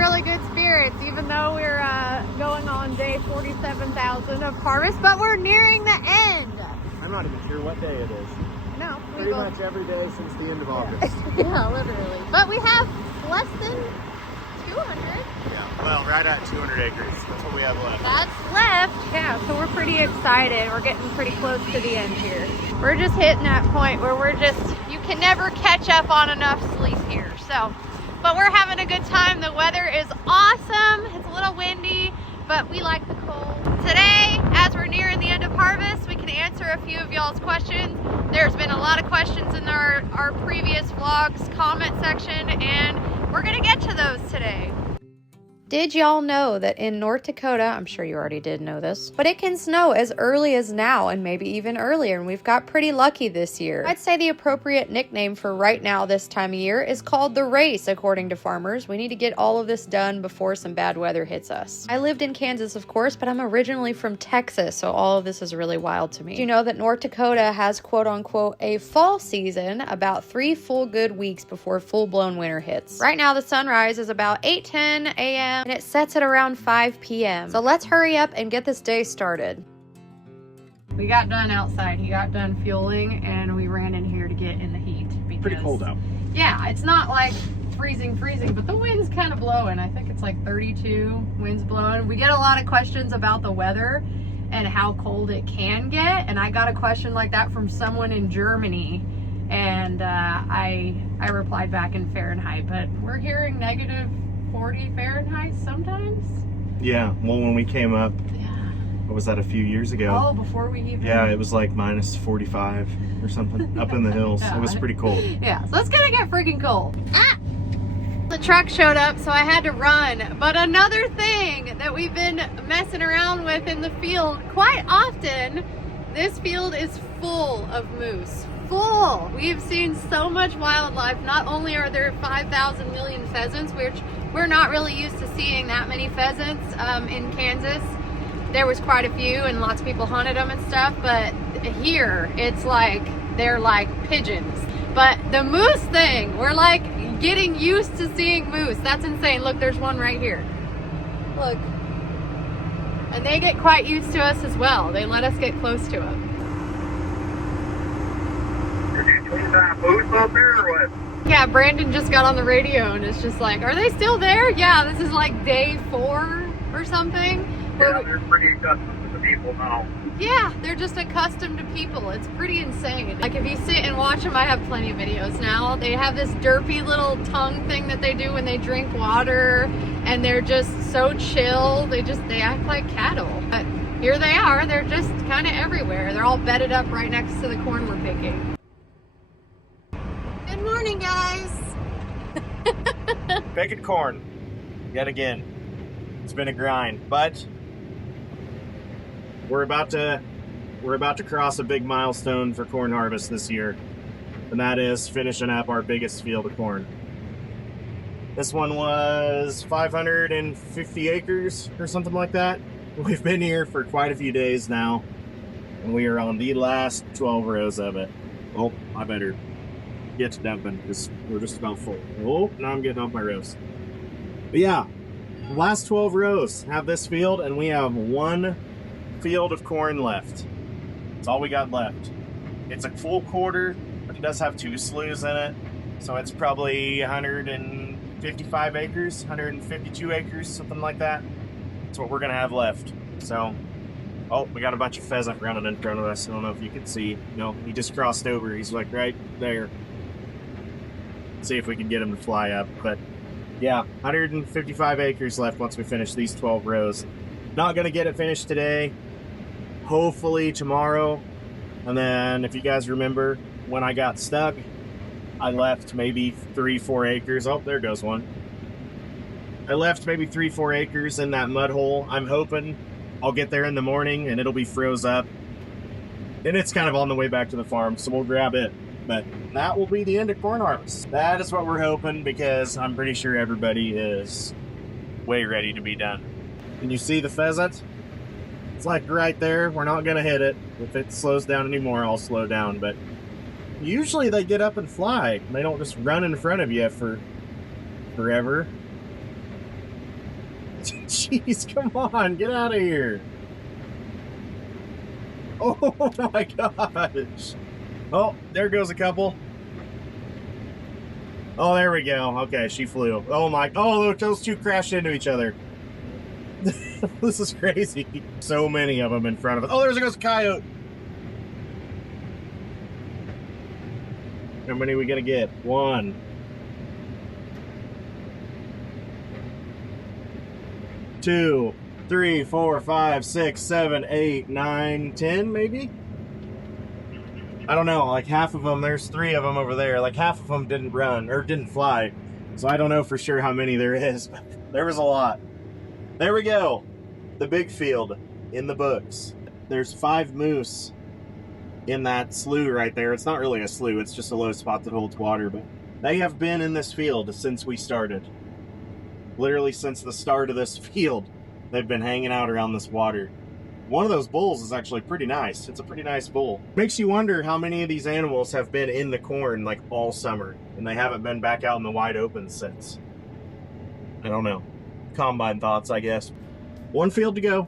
really good spirits, even though we're going on day 47,000 of harvest, but we're nearing the end. I'm not even sure what day it is. No, Pretty much every day since the end of August. Yeah, literally. But we have less than 200. Yeah, well, right at 200 acres. That's what we have left. That's left. Yeah, so we're pretty excited. We're getting pretty close to the end here. We're just hitting that point where you can never catch up on enough sleep here. So, but we're having a good time. The weather is awesome. It's a little windy, but we like the cold. Today, as we're nearing the end of harvest, we can answer a few of y'all's questions. There's been a lot of questions in our previous vlogs comment section, and we're gonna get to those today. Did y'all know that in North Dakota, I'm sure you already did know this, but it can snow as early as now and maybe even earlier, and we've got pretty lucky this year. I'd say the appropriate nickname for right now this time of year is called the race, according to farmers. We need to get all of this done before some bad weather hits us. I lived in Kansas, of course, but I'm originally from Texas, so all of this is really wild to me. Do you know that North Dakota has quote-unquote a fall season about 3 full good weeks before full-blown winter hits? Right now, the sunrise is about 8:10 a.m. and it sets at around 5 p.m. So let's hurry up and get this day started. We got done outside. He got done fueling and we ran in here to get in the heat. Because, pretty cold out. Yeah, it's not like freezing, but the wind's kind of blowing. I think it's like 32 winds blowing. We get a lot of questions about the weather and how cold it can get. And I got a question like that from someone in Germany. And I replied back in Fahrenheit, but we're hearing negative 40 Fahrenheit sometimes. Yeah, well, when we came up, what was that, a few years ago? Oh, before we even... Yeah, it was like minus 45 or something up in the hills. Yeah. It was pretty cold. Yeah, so it's gonna get freaking cold. The truck showed up, so I had to run. But another thing that we've been messing around with in the field quite often, this field is full of moose. Full! We've seen so much wildlife. Not only are there 5,000 million pheasants, which we're not really used to seeing that many pheasants in Kansas. There was quite a few and lots of people hunted them and stuff, but here it's like they're like pigeons. But the moose thing, we're like getting used to seeing moose. That's insane. Look, there's one right here. Look. And they get quite used to us as well. They let us get close to them. Moose up there or what? Yeah, Brandon just got on the radio and it's just like, are they still there? Yeah, this is like day 4 or something. Yeah, they're pretty accustomed to the people now. Yeah, they're just accustomed to people. It's pretty insane. Like if you sit and watch them, I have plenty of videos now. They have this derpy little tongue thing that they do when they drink water, and they're just so chill. They act like cattle. But here they are. They're just kind of everywhere. They're all bedded up right next to the corn we're picking. Good morning, guys. Picking corn, yet again. It's been a grind, but we're about to cross a big milestone for corn harvest this year, and that is finishing up our biggest field of corn. This one was 550 acres or something like that. We've been here for quite a few days now, and we are on the last 12 rows of it. Oh, I better get to dumping because we're just about full. Oh, now I'm getting off my rows. But yeah, the last 12 rows have this field, and we have one field of corn left. That's all we got left. It's a full quarter, but it does have 2 sloughs in it, so it's probably 155 acres, 152 acres, something like that. That's what we're gonna have left. So, oh, we got a bunch of pheasant running in front of us. I don't know if you can see. No, he just crossed over. He's like right there. See if we can get him to fly up. But yeah, 155 acres left once we finish these 12 rows. Not gonna get it finished today. Hopefully tomorrow. And then if you guys remember when I got stuck, I left maybe 3-4 acres. Oh, there goes one. I left maybe 3-4 acres in that mud hole. I'm hoping I'll get there in the morning and it'll be froze up. And it's kind of on the way back to the farm, so we'll grab it. But that will be the end of corn harvest. That is what we're hoping, because I'm pretty sure everybody is way ready to be done. Can you see the pheasant? It's like right there. We're not gonna hit it. If it slows down anymore, I'll slow down. But usually they get up and fly. They don't just run in front of you for forever. jeez, come on, get out of here. Oh my gosh. Oh, there goes a couple. Oh, there we go. Okay, she flew. Oh my, oh, look, those two crashed into each other. This is crazy. So many of them in front of us. Oh, there goes a coyote. How many are we gonna get? 1. 2, 3, 4, 5, 6, 7, 8, 9, 10, maybe? I don't know, like half of them, there's 3 of them over there. Like half of them didn't run, or didn't fly. So I don't know for sure how many there is, but there was a lot. There we go. The big field in the books. There's 5 moose in that slough right there. It's not really a slough, it's just a low spot that holds water, but they have been in this field since we started. Literally since the start of this field, they've been hanging out around this water. One of those bulls is actually pretty nice. It's a pretty nice bull. Makes you wonder how many of these animals have been in the corn like all summer, and they haven't been back out in the wide open since. I don't know. Combine thoughts, I guess. 1 field to go.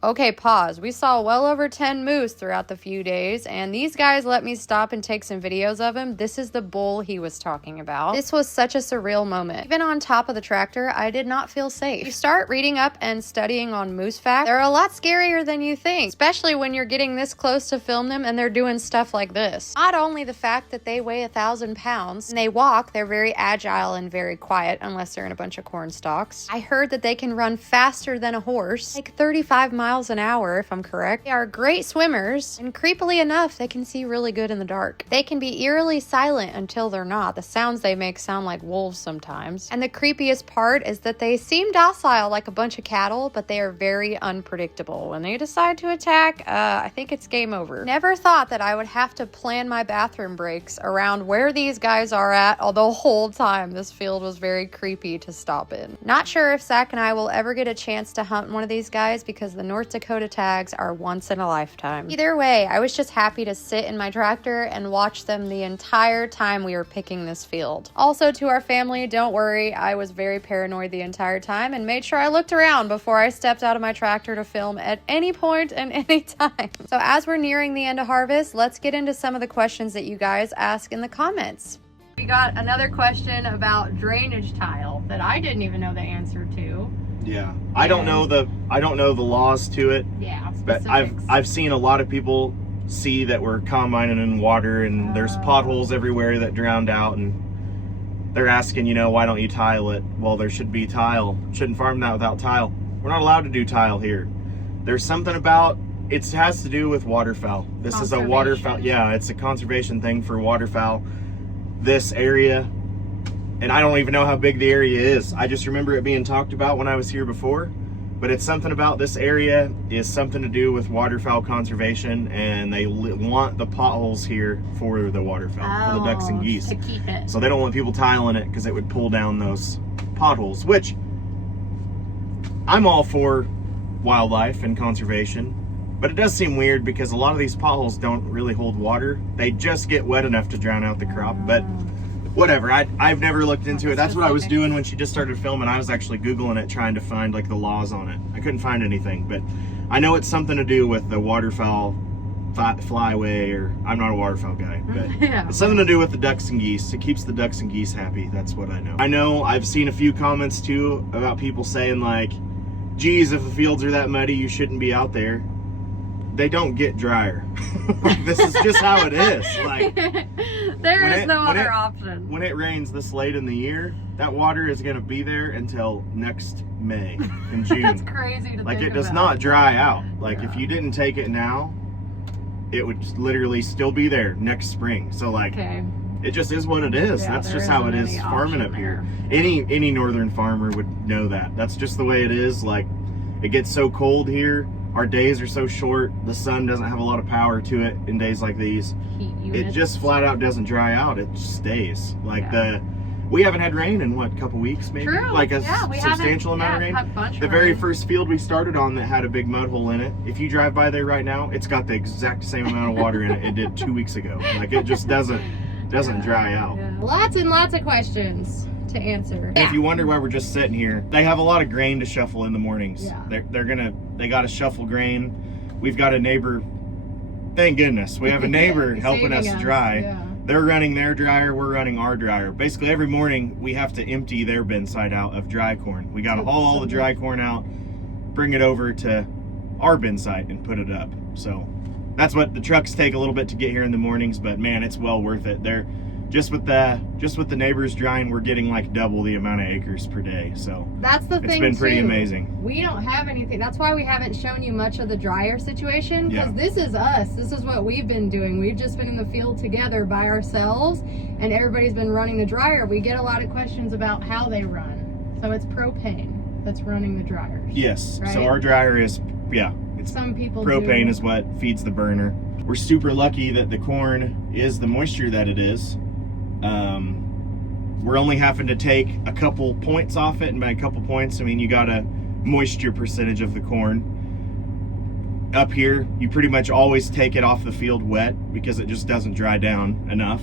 Okay, pause. We saw well over 10 moose throughout the few days, and these guys let me stop and take some videos of him. This is the bull he was talking about. This was such a surreal moment. Even on top of the tractor, I did not feel safe. You start reading up and studying on moose facts, they're a lot scarier than you think, especially when you're getting this close to film them and they're doing stuff like this. Not only the fact that they weigh 1,000 pounds, and they walk, they're very agile and very quiet, unless they're in a bunch of corn stalks. I heard that they can run faster than a horse, like 35 miles an hour, if I'm correct. They are great swimmers, and creepily enough, they can see really good in the dark. They can be eerily silent until they're not. The sounds they make sound like wolves sometimes. And the creepiest part is that they seem docile like a bunch of cattle, but they are very unpredictable. When they decide to attack, I think it's game over. Never thought that I would have to plan my bathroom breaks around where these guys are at, although the whole time this field was very creepy to stop in. Not sure if Zach and I will ever get a chance to hunt one of these guys because the North Dakota tags are once in a lifetime. Either way, I was just happy to sit in my tractor and watch them the entire time we were picking this field. Also, to our family, don't worry, I was very paranoid the entire time and made sure I looked around before I stepped out of my tractor to film at any point and any time. So as we're nearing the end of harvest, let's get into some of the questions that you guys ask in the comments. We got another question about drainage tile that I didn't even know the answer to. Yeah, I don't know the laws to it. Yeah, but I've seen a lot of people see that we're combining in water, and there's potholes everywhere that drowned out, and they're asking, you know, why don't you tile it? Well, there should be tile. Shouldn't farm that without tile. We're not allowed to do tile here. There's something about it has to do with waterfowl. This is a waterfowl. Yeah, it's a conservation thing for waterfowl. This area. And I don't even know how big the area is. I just remember it being talked about when I was here before. But it's something about this area is something to do with waterfowl conservation, and they want the potholes here for the waterfowl, for the ducks and geese. To keep it. So they don't want people tiling it because it would pull down those potholes, which I'm all for wildlife and conservation. But it does seem weird because a lot of these potholes don't really hold water. They just get wet enough to drown out the crop. But whatever, I've never looked into it. That's what I was doing when she just started filming. I was actually Googling it, trying to find like the laws on it. I couldn't find anything, but I know it's something to do with the waterfowl flyway, or I'm not a waterfowl guy, but yeah. It's something to do with the ducks and geese. It keeps the ducks and geese happy. That's what I know. I know I've seen a few comments too about people saying like, geez, if the fields are that muddy, you shouldn't be out there. They don't get drier. Like, this is just how it is. Like, there is no other option. When it rains this late in the year, that water is going to be there until next May and June. That's crazy to like think it does about. not dry out. Like if you didn't take it now, it would literally still be there next spring. So like, it just is what it is. Yeah, that's just how it is farming up here. Any northern farmer would know that. That's just the way it is. Like, it gets so cold here. Our days are so short. The sun doesn't have a lot of power to it in days like these. It just flat out doesn't dry out. It just stays. Like we haven't had rain in what, couple weeks maybe? True. Like a substantial amount of rain. The very first field we started on that had a big mud hole in it. If you drive by there right now, it's got the exact same amount of water in it did 2 weeks ago. Like it just doesn't dry out. Lots and lots of questions. to answer. If you wonder why we're just sitting here, they have a lot of grain to shuffle in the mornings. Yeah. They got to shuffle grain. We've got a neighbor, thank goodness, we have a neighbor helping us dry. Yeah. They're running their dryer, we're running our dryer. Basically every morning we have to empty their bin side out of dry corn. We got to haul all the dry corn out, bring it over to our bin site and put it up. So that's what the trucks take a little bit to get here in the mornings, but man, it's well worth it. They're just with the neighbors drying, we're getting like double the amount of acres per day. So that's the thing. It's been pretty too. amazing. We don't have anything. That's why we haven't shown you much of the dryer situation, because this is us. This is what we've been doing. We've just been in the field together by ourselves, and everybody's been running the dryer. We get a lot of questions about how they run. So it's propane that's running the dryers. Yes. Right? So our dryer is, it's some people propane is what feeds the burner. We're super lucky that the corn is the moisture that it is. We're only having to take a couple points off it, and by a couple points I mean you got a moisture percentage of the corn. Up here you pretty much always take it off the field wet because it just doesn't dry down enough,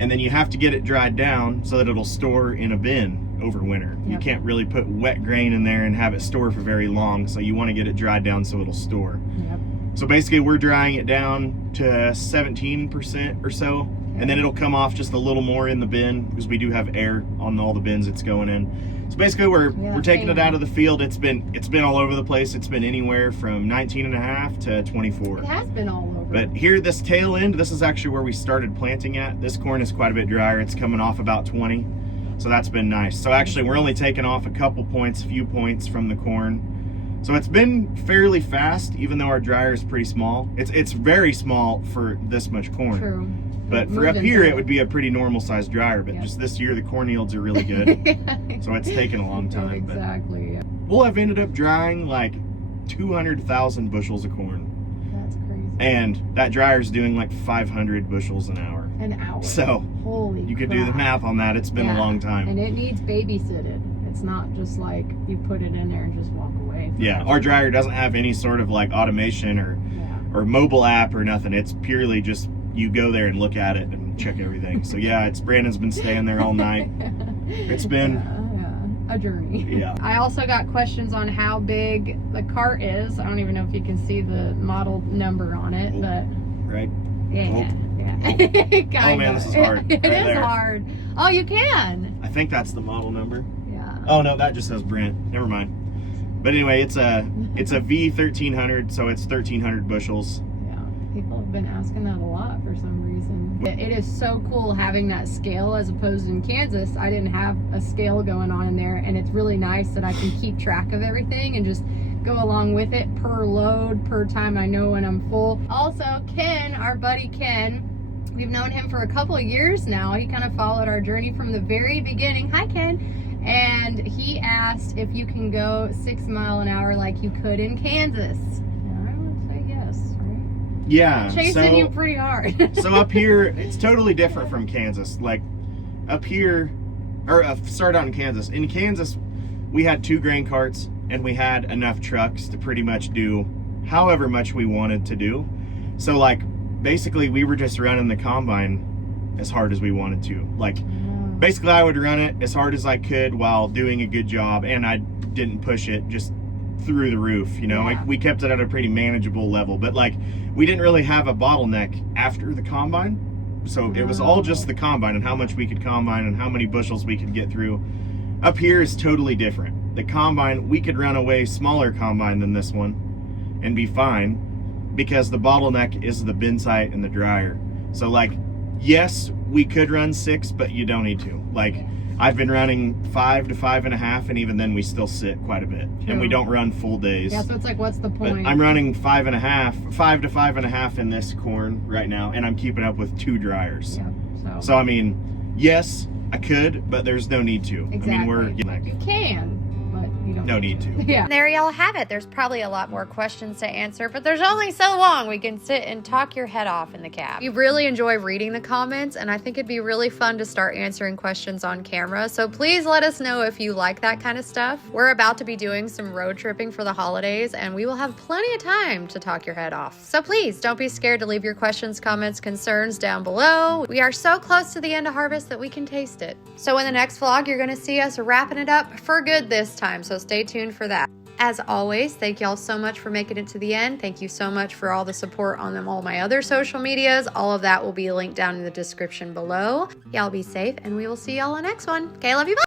and then you have to get it dried down so that it'll store in a bin over winter. You can't really put wet grain in there and have it store for very long, so you want to get it dried down so it'll store. So basically we're drying it down to 17% or so, and then it'll come off just a little more in the bin because we do have air on all the bins it's going in. So basically we're taking it out of the field. It's been all over the place. It's been anywhere from 19.5 to 24. It has been all over. But here, this tail end, this is actually where we started planting at. This corn is quite a bit drier. It's coming off about 20. So that's been nice. So actually we're only taking off a few points from the corn. So it's been fairly fast, even though our dryer is pretty small. It's very small for this much corn. True. But for up here, it would be a pretty normal sized dryer. But just this year, the corn yields are really good. So it's taken a long time. Exactly. But we'll have ended up drying like 200,000 bushels of corn. That's crazy. And that dryer's doing like 500 bushels an hour. An hour. So holy you could crap. do the math on that. It's been a long time. And it needs babysitted. It's not just like you put it in there and just walk away. Yeah, our dryer doesn't have any sort of like automation or mobile app or nothing. It's purely just you go there and look at it and check everything. So yeah, Brandon's been staying there all night. It's been a journey. Yeah. I also got questions on how big the cart is. I don't even know if you can see the model number on it, but right. Yeah. Oh man, this is hard. It is hard. Oh, you can. I think that's the model number. Yeah. Oh no, that just says Brent. Never mind. But anyway, it's a V1300, so it's 1,300 bushels. Yeah. People have been asking that a lot for some reason. It is so cool having that scale as opposed to in Kansas. I didn't have a scale going on in there, and it's really nice that I can keep track of everything and just go along with it per load, per time I know when I'm full. Also, Ken, our buddy Ken, we've known him for a couple of years now. He kind of followed our journey from the very beginning. Hi, Ken. And he asked if you can go 6 miles an hour like you could in Kansas. And I would say yes, right? Yeah. Chasing you pretty hard. So up here, it's totally different from Kansas. Like up here, or start out in Kansas. In Kansas, we had 2 grain carts and we had enough trucks to pretty much do however much we wanted to do. So like basically we were just running the combine as hard as we wanted to. Like basically I would run it as hard as I could while doing a good job, and I didn't push it just through the roof, you know. Like we kept it at a pretty manageable level, but like we didn't really have a bottleneck after the combine. So it was all just the combine and how much we could combine and how many bushels we could get through. Up here is totally different. The combine, we could run a way smaller combine than this one and be fine because the bottleneck is the bin site and the dryer. So like, yes, we could run 6, but you don't need to. Like I've been running 5 to 5.5, and even then we still sit quite a bit. And we don't run full days. Yeah, so it's like, what's the point? But I'm running 5 to 5.5 in this corn right now, and I'm keeping up with 2 dryers. Yeah, so I mean, yes, I could, but there's no need to. Exactly. I mean, you can, but No need to. Yeah. There y'all have it. There's probably a lot more questions to answer, but there's only so long we can sit and talk your head off in the cab. We really enjoy reading the comments, and I think it'd be really fun to start answering questions on camera. So please let us know if you like that kind of stuff. We're about to be doing some road tripping for the holidays, and we will have plenty of time to talk your head off. So please don't be scared to leave your questions, comments, concerns down below. We are so close to the end of harvest that we can taste it. So in the next vlog, you're gonna see us wrapping it up for good this time. So stay tuned for that. As always, thank y'all so much for making it to the end. Thank you so much for all the support on all my other social medias. All of that will be linked down in the description below. Y'all be safe, and we will see y'all on the next one. Okay, love you, bye.